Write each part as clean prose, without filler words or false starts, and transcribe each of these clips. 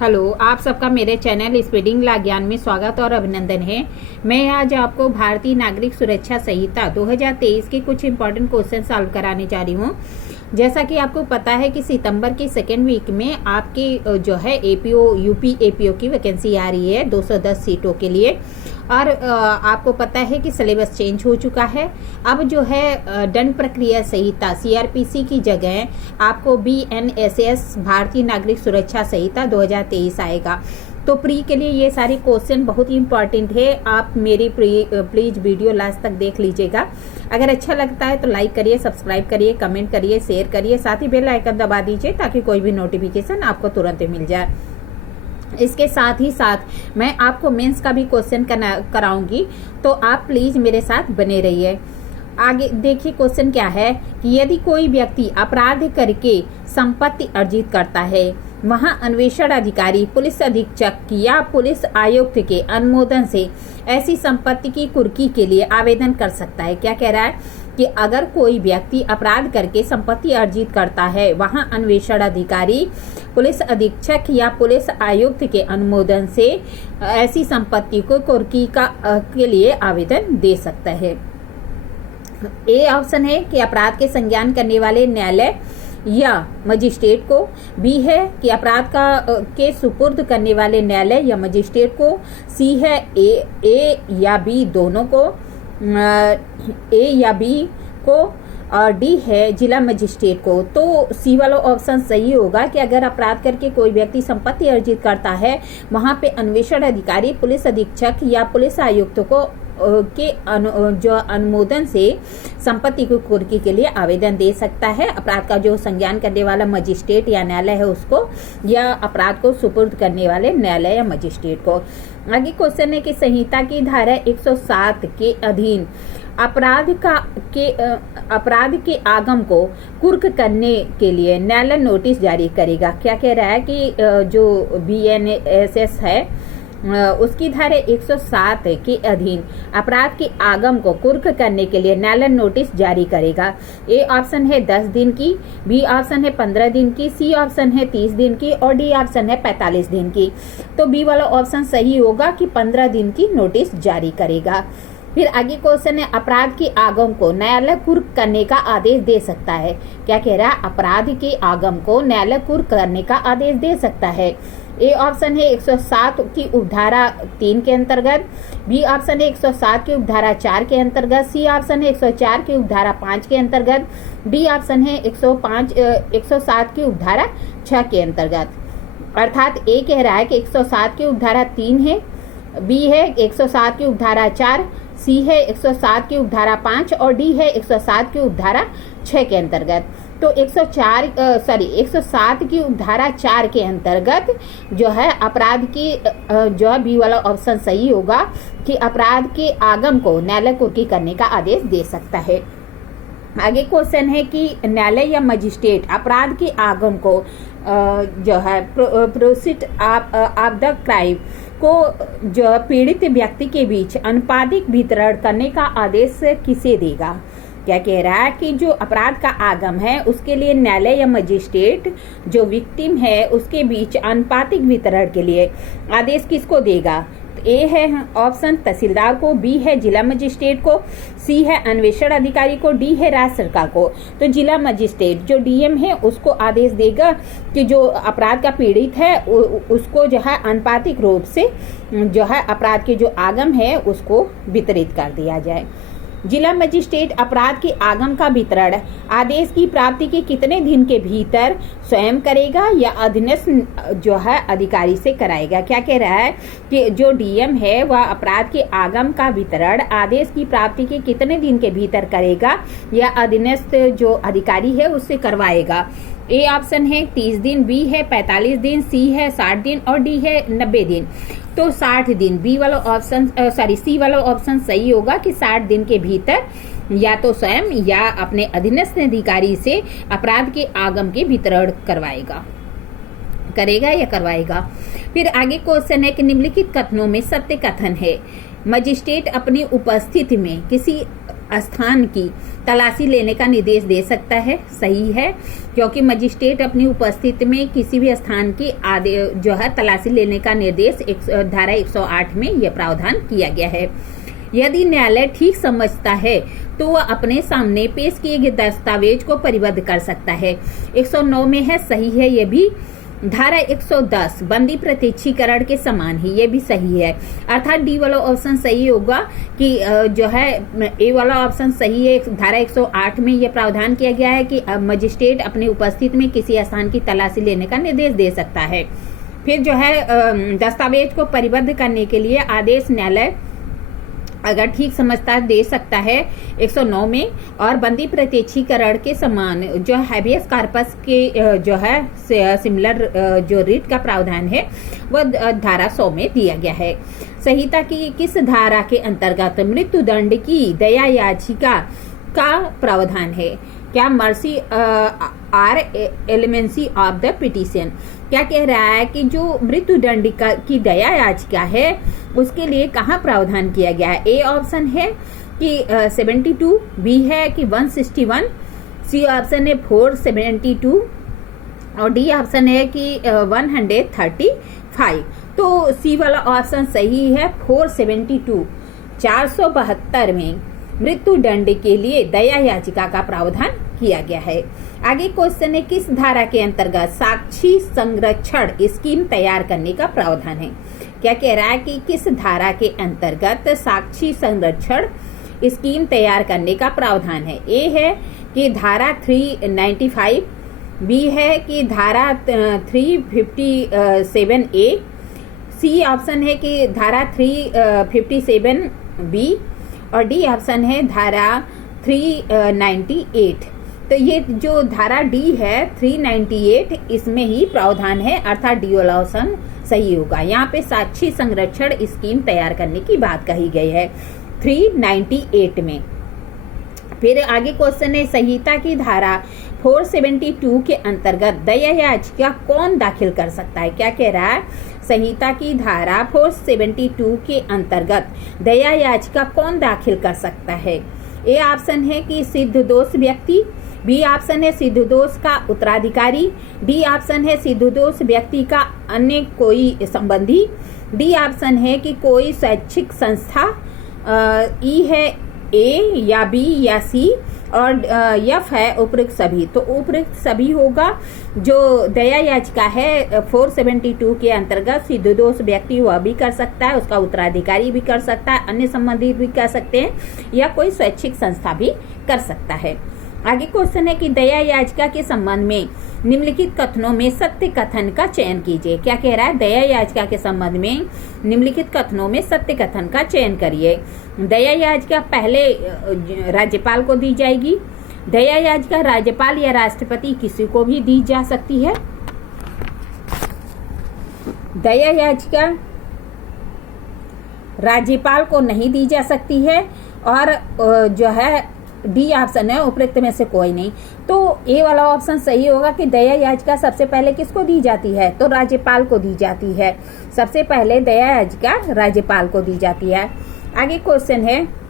Hello, आप सबका मेरे चैनल स्पीडिंग ला ज्ञान में स्वागत और अभिनंदन है। मैं आज आपको भारतीय नागरिक सुरक्षा संहिता 2023 के कुछ इंपॉर्टेंट क्वेश्चन सॉल्व कराने जा रही हूँ। जैसा कि आपको पता है कि सितंबर की सेकेंड वीक में आपकी जो है एपीओ यूपी एपीओ की वैकेंसी आ रही है 210 सीटों के लिए। और आपको पता है कि सिलेबस चेंज हो चुका है। अब जो है दंड प्रक्रिया संहिता सीआरपीसी की जगह आपको बीएनएसएस भारतीय नागरिक सुरक्षा संहिता 2023 आएगा। तो प्री के लिए ये सारे क्वेश्चन बहुत ही इंपॉर्टेंट है। आप मेरी प्लीज वीडियो लास्ट तक देख लीजिएगा। अगर अच्छा लगता है तो लाइक करिए, सब्सक्राइब करिए, कमेंट करिए, शेयर करिए, साथ ही बेल आइकन दबा दीजिए ताकि कोई भी नोटिफिकेशन आपको तुरंत मिल जाए। इसके साथ ही साथ मैं आपको मेंस का भी क्वेश्चन कराऊंगी, तो आप प्लीज मेरे साथ बने रहिए। आगे देखिए क्वेश्चन क्या है कि यदि कोई व्यक्ति अपराध करके संपत्ति अर्जित करता है, वहां अन्वेषण अधिकारी, पुलिस अधीक्षक या पुलिस आयुक्त के अनुमोदन से ऐसी संपत्ति की कुर्की के लिए आवेदन कर सकता है। क्या कह रहा है कि अगर कोई व्यक्ति अपराध करके संपत्ति अर्जित करता है, वहां अन्वेषण अधिकारी, पुलिस अधीक्षक या पुलिस आयुक्त के अनुमोदन से ऐसी संपत्ति को कुर्की के लिए आवेदन दे सकता है। ए ऑप्शन है कि अपराध के संज्ञान करने वाले न्यायालय या मजिस्ट्रेट को। बी है कि अपराध के सुपुर्द करने वाले न्यायालय या मजिस्ट्रेट को। सी है ए या बी दोनों को, ए या बी को। और डी है जिला मजिस्ट्रेट को। तो सी वाला ऑप्शन सही होगा कि अगर अपराध करके कोई व्यक्ति संपत्ति अर्जित करता है, वहां पे अन्वेषण अधिकारी, पुलिस अधीक्षक या पुलिस आयुक्त को जो अनुमोदन से संपत्ति की कुर्की के लिए आवेदन दे सकता है। अपराध का जो संज्ञान करने वाला मजिस्ट्रेट या न्यायालय है उसको, या अपराध को सुपुर्द करने वाले न्यायालय या मजिस्ट्रेट को। आगे क्वेश्चन है कि संहिता की धारा 107 के अधीन अपराध के आगम को कुर्क करने के लिए न्यायालय नोटिस जारी करेगा। क्या कह रहा है कि जो बीएनएसएस है उसकी धारा 107 के अधीन अपराध के आगम को कुर्क करने के लिए न्यायालय नोटिस जारी करेगा। ए ऑप्शन है 10 दिन की, बी ऑप्शन है 15 दिन की, सी ऑप्शन है 30 दिन की और डी ऑप्शन है 45 दिन की। तो बी वाला ऑप्शन सही होगा कि 15 दिन की नोटिस जारी करेगा। फिर आगे क्वेश्चन है अपराध के आगम को न्यायालय कुर्क करने का आदेश दे सकता है। क्या कह रहा है? अपराध के आगम को न्यायालय कुर्क करने का आदेश दे सकता है। ए ऑप्शन है 107 की उपधारा 3 के अंतर्गत, बी ऑप्शन है 107 की उपधारा 4 के अंतर्गत, सी ऑप्शन है 104 की उपधारा 5 के अंतर्गत, डी ऑप्शन है 107 की उपधारा 6 के अंतर्गत। अर्थात ए कह रहा है कि 107 की उपधारा 3 है, बी है 107 की उपधारा 4, सी है 107 की उपधारा 5 और डी है 107 की उपधारा 6 के अंतर्गत। तो 107 की उपधारा 4 के अंतर्गत जो है अपराध की जो है बी वाला ऑप्शन सही होगा कि अपराध के आगम को न्यायालय कुर्की करने का आदेश दे सकता है। आगे क्वेश्चन है कि न्यायालय या मजिस्ट्रेट अपराध के आगम को जो है प्रोसिट ऑफ द क्राइम को जो पीड़ित व्यक्ति के बीच अनुपातिक वितरण करने का आदेश किसे देगा। क्या कह रहा है कि जो अपराध का आगम है उसके लिए न्यायालय या मजिस्ट्रेट जो विक्टिम है उसके बीच अनुपातिक वितरण के लिए आदेश किसको देगा। ए है ऑप्शन तहसीलदार को, बी है जिला मजिस्ट्रेट को, सी है अन्वेषण अधिकारी को, डी है राज्य सरकार को। तो जिला मजिस्ट्रेट जो डीएम है उसको आदेश देगा कि जो अपराध का पीड़ित है उसको जो है अनुपातिक रूप से जो है अपराध के जो आगम है उसको वितरित कर दिया जाए। जिला मजिस्ट्रेट अपराध के आगम का वितरण आदेश की प्राप्ति के कितने दिन के भीतर स्वयं करेगा या अधीनस्थ जो है अधिकारी से कराएगा। क्या कह रहा है कि जो डीएम है वह अपराध के आगम का वितरण आदेश की प्राप्ति के कितने दिन के भीतर करेगा या अधीनस्थ जो अधिकारी है उससे करवाएगा। ए ऑप्शन है 30 दिन, बी है 45 दिन, सी है 60 दिन और डी है 90 दिन। तो 60 दिन बी वाला ऑप्शन सी वाला ऑप्शन सही होगा कि 60 दिन के भीतर या तो स्वयं या अपने अधीनस्थ अधिकारी से अपराध के आगम के वितरण करेगा या करवाएगा। फिर आगे क्वेश्चन है कि निम्नलिखित कथनों में सत्य कथन है। मजिस्ट्रेट अपनी उपस्थिति में किसी स्थान की तलाशी लेने का निर्देश दे सकता है। सही है, क्योंकि मजिस्ट्रेट अपनी उपस्थिति में किसी भी स्थान की जो है तलाशी लेने का निर्देश धारा 108 में यह प्रावधान किया गया है। यदि न्यायालय ठीक समझता है तो वह अपने सामने पेश किए गए दस्तावेज को परिबद्ध कर सकता है। 109 में है, सही है ये भी। धारा 110 बंदी प्रत्यक्षीकरण के समान ही, ये भी सही है। अर्थात डी वाला ऑप्शन सही होगा कि जो है ए वाला ऑप्शन सही है। धारा 108 में यह प्रावधान किया गया है कि मजिस्ट्रेट अपनी उपस्थिति में किसी स्थान की तलाशी लेने का निर्देश दे सकता है। फिर जो है दस्तावेज को परिबद्ध करने के लिए आदेश न्यायालय अगर ठीक समझता दे सकता है 109 में, और बंदी प्रत्यक्षीकरण के समान जो हैबियस कॉर्पस के जो है सिमिलर जो रिट का प्रावधान है वह धारा 100 में दिया गया है। संहिता की किस धारा के अंतर्गत मृत्युदंड की दया याचिका का प्रावधान है? क्या mercy or clemency of the petition, क्या कह रहा है कि जो मृत्युदंड की दया याचिका है उसके लिए कहाँ प्रावधान किया गया है? ए ऑप्शन है कि 72, बी है कि 161, सी ऑप्शन है 472 और डी ऑप्शन है कि 135। तो सी वाला ऑप्शन सही है 472। 472 में मृत्युदंड के लिए दया याचिका का प्रावधान किया गया है। आगे क्वेश्चन है, किस धारा के अंतर्गत साक्षी संरक्षण स्कीम तैयार करने का प्रावधान है? क्या कह रहा है कि किस धारा के अंतर्गत साक्षी संरक्षण स्कीम तैयार करने का प्रावधान है? ए है कि धारा 395, बी है कि धारा 357A, सी ऑप्शन है कि धारा 357B और डी ऑप्शन है धारा 398। तो ये जो धारा डी है 398 इसमें ही प्रावधान है, अर्थात डी वाला ऑप्शन सही होगा। यहाँ पे साक्षी संरक्षण स्कीम तैयार करने की बात कही गई है 398 में। फिर आगे क्वेश्चन है, संहिता की धारा 472 के अंतर्गत दया याचिका कौन दाखिल कर सकता है? क्या कह रहा है? संहिता की धारा 472 के अंतर्गत दया याचिका कौन दाखिल कर सकता है? ए ऑप्शन है कि सिद्ध दोष व्यक्ति, बी ऑप्शन है सिद्ध दोष का उत्तराधिकारी, डी ऑप्शन है सिद्ध दोष व्यक्ति का अन्य कोई संबंधी, डी ऑप्शन है कि कोई शैक्षिक संस्था, ई है ए या बी या सी और एफ है उपरोक्त सभी। तो उपरोक्त सभी होगा। जो दया याचिका है 472 के अंतर्गत सिद्ध दोष व्यक्ति वह भी कर सकता है, उसका उत्तराधिकारी भी कर सकता है, अन्य संबंधित भी कर सकते हैं या कोई स्वैच्छिक संस्था भी कर सकता है। आगे क्वेश्चन है कि दया याचिका के संबंध में निम्नलिखित कथनों में सत्य कथन का चयन कीजिए। क्या कह रहा है? दया याचिका के संबंध में निम्नलिखित कथनों में सत्य कथन का चयन करिए। दया याचिका पहले राज्यपाल को दी जाएगी। दया याचिका राज्यपाल या राष्ट्रपति किसी को भी दी जा सकती है। दया याचिका राज्यपाल को नहीं दी जा सकती है और जो है डी ऑप्शन है उपरोक्त में से कोई नहीं। तो ए वाला ऑप्शन सही होगा कि दया याचिका सबसे पहले किसको दी जाती है? तो राज्यपाल को दी जाती है। सबसे पहले दया याचिका राज्यपाल को दी जाती है। आगे क्वेश्चन है,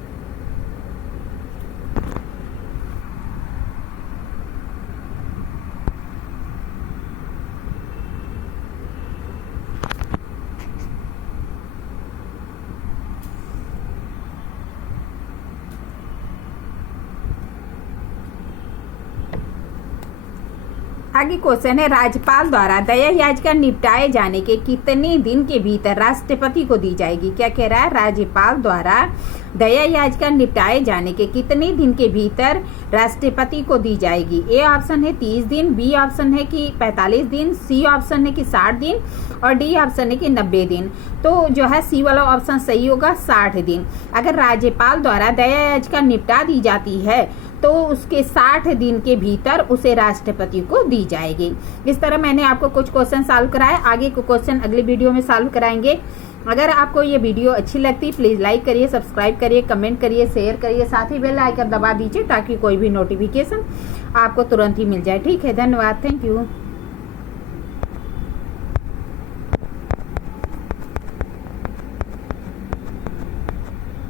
आगे क्वेश्चन है, राज्यपाल द्वारा दया याचिका निपटाए जाने के कितने दिन के भीतर राष्ट्रपति को दी जाएगी? क्या कह रहा है? राज्यपाल द्वारा दया याचिका निपटाए जाने के कितने दिन के भीतर राष्ट्रपति को दी जाएगी? ए ऑप्शन है 30 दिन, बी ऑप्शन है कि 45 दिन, सी ऑप्शन है कि 60 दिन और डी ऑप्शन है कि 90 दिन। तो जो है सी वाला ऑप्शन सही होगा 60 दिन। अगर राज्यपाल द्वारा दया याचिका निपटा दी जाती है तो उसके 60 दिन के भीतर उसे राष्ट्रपति को दी जाएगी। इस तरह मैंने आपको कुछ क्वेश्चन सॉल्व कराए। आगे को क्वेश्चन अगले वीडियो में सॉल्व कराएंगे। अगर आपको ये वीडियो अच्छी लगती प्लीज़ लाइक करिए, सब्सक्राइब करिए, कमेंट करिए, शेयर करिए, साथ ही बेल आइकन दबा दीजिए ताकि कोई भी नोटिफिकेशन आपको तुरंत ही मिल जाए। ठीक है, धन्यवाद, थैंक यू।